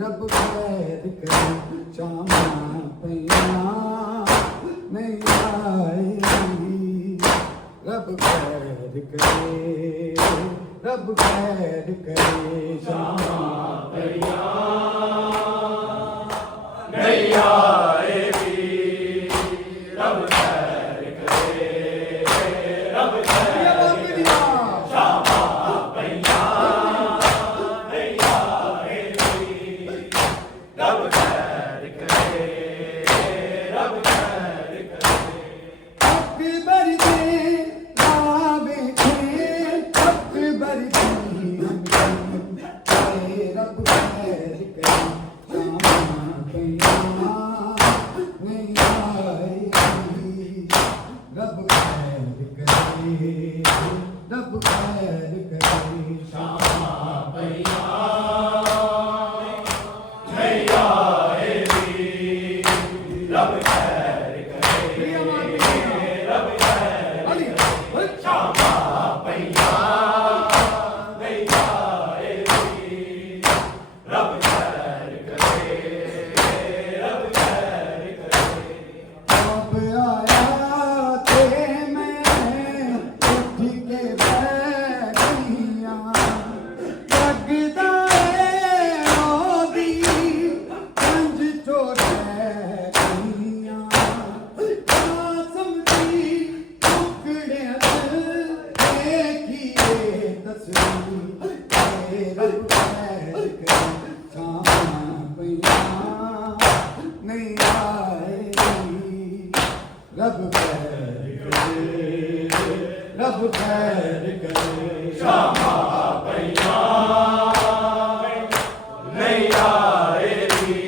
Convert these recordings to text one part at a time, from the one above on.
रब खैर करे शामा पैया नहीं आएगी रब खैर करे रब खैर करे शामा पैया नहीं आएगी रब खैर करे रब खैर करे शामा पैया नहीं आएगी रब खैर करे रब खैर करे अकबर दे रावे थे अकबर दी रब खैर करे शामा पैया नहीं आएगी रब खैर करे रब खैर करे शामा पैया नहीं आएगी रब खैर करे रब खैर करे शामा पैया नहीं आएगी रब खैर करे रब खैर करे अब आया थे मैं उठ के बैठियां लगदा है रोदी पंज चोरे कहियां आसम दी टुकड़े देखिए तस्वीर रब खैर करे शामा पैया नहीं आएगी रब खैर करे रब खैर करे शामा पैया नहीं आएगी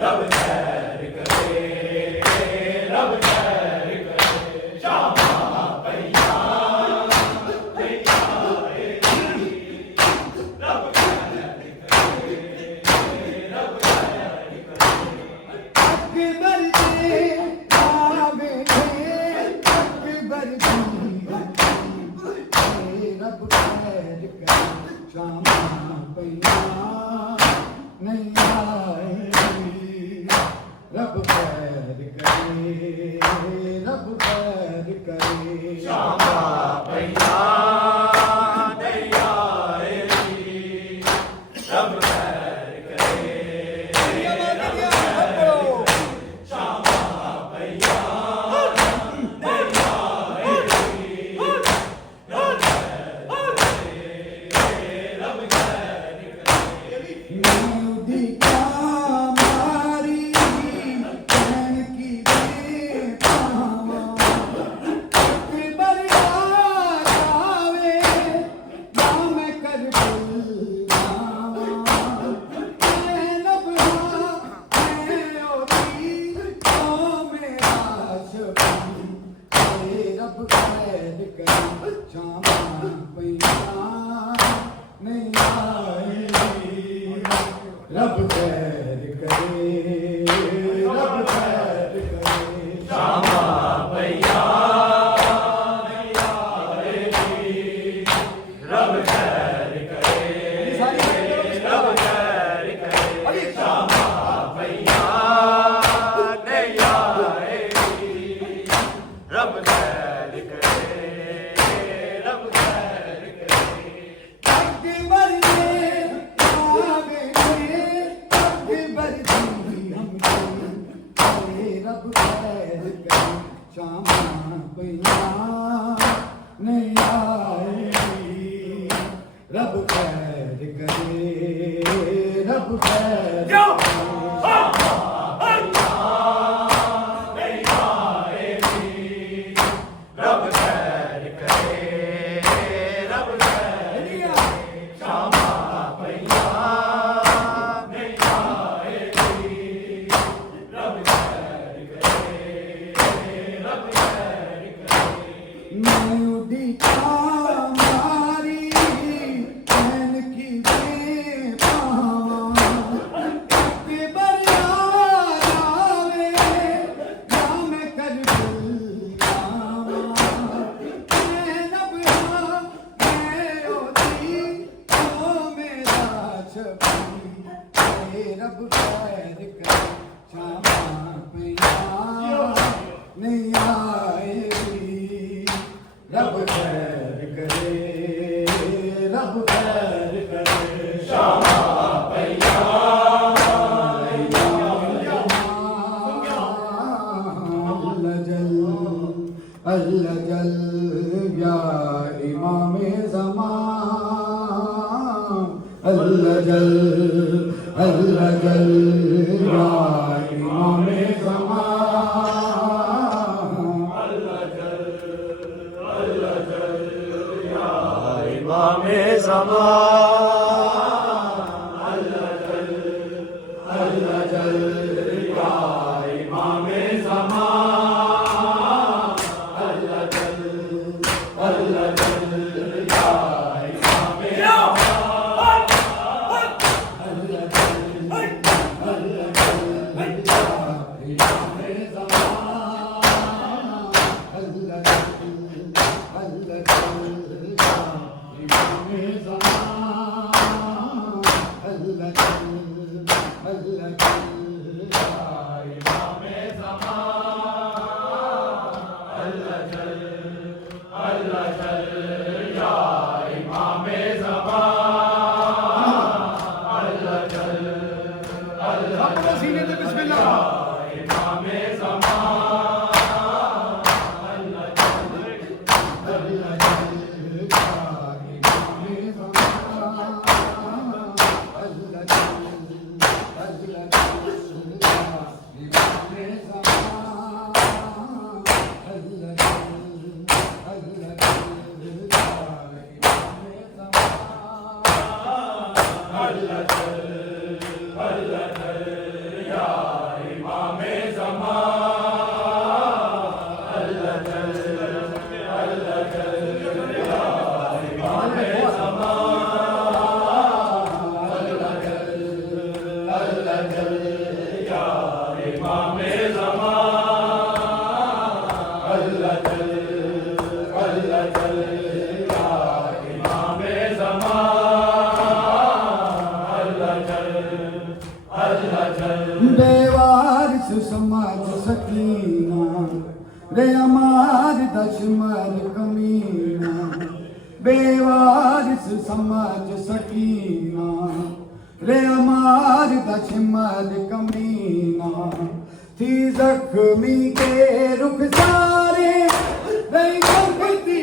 रब खैर करे रब खैर करे शामा पैया नहीं आएगी रब खैर करे रब खैर करे अकबर दे आवे थे अकबर दी रब खैर करे शामा पैया नहीं आएगी रब खैर करे रब खैर करे शामा पैया नहीं आएगी रब खैर करे रब खैर करे शामा पैया नहीं आएगी रब खैर करे रब खैर करे मोदी का मारी बहन की बेपावा अकबर जावे नाम कर बुलावा नबहा है ओती ओ मेरा शबी रब खैर करे शामा पैया नहीं आएगी रब खैर करे रब खैर करे शामा पैया नहीं आएगी रब खैर करे रब खैर करे शामा पैया नहीं आएगी रब खैर करे रब खैर करे अकबर दे आवे थे अकबर दी रब खैर करे शामा पैया नहीं आएगी रब खैर करे रब खैर नहीं आएगी रब खैर करे रब खैर करे शामा पैया नहीं आएगी रब खैर करे रब खैर करे मयूदी का मारी बहन की बेपावा छपी रब खैर करे शामा पैया नहीं आएगी रब खैर करे रब खैर करे शामा पैया अल्लाह जल या इमाम ज़मान अल्लाह जल या इमाम ज़मान या इमाम ज़मान अल्लाह जल या इमाम ज़मान बेवारिस समाज सकीना रे अमार दशमर कमीना बेवारिस समाज सकीना रे अमार दशमर कमीना थी जख्मी के रुख सारे रही मुक्ति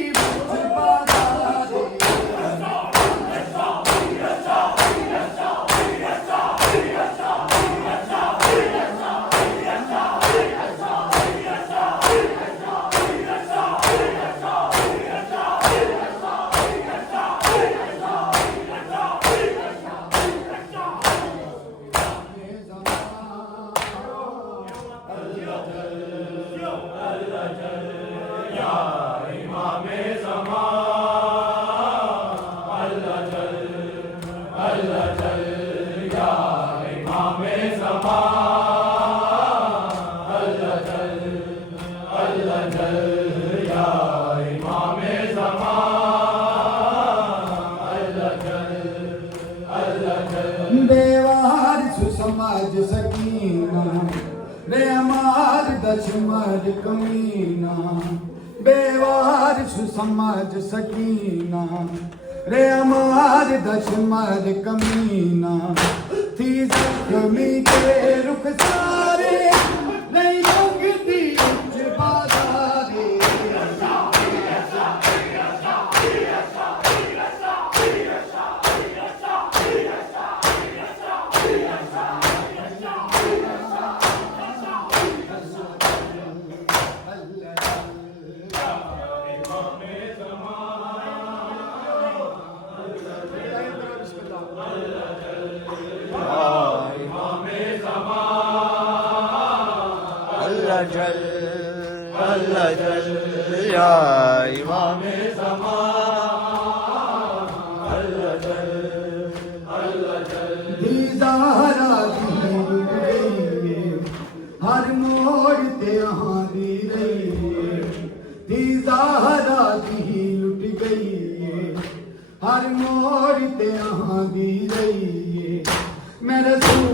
बेवारिस समाज सकीना रे अमार दशमर कमीना बेवारिस समाज सकीना रे अमार दशमर कमीना थी जख्मी के रुख सारे नहीं मुक्ति उच्च बाजारे इमाम ज़मान मेरे सूर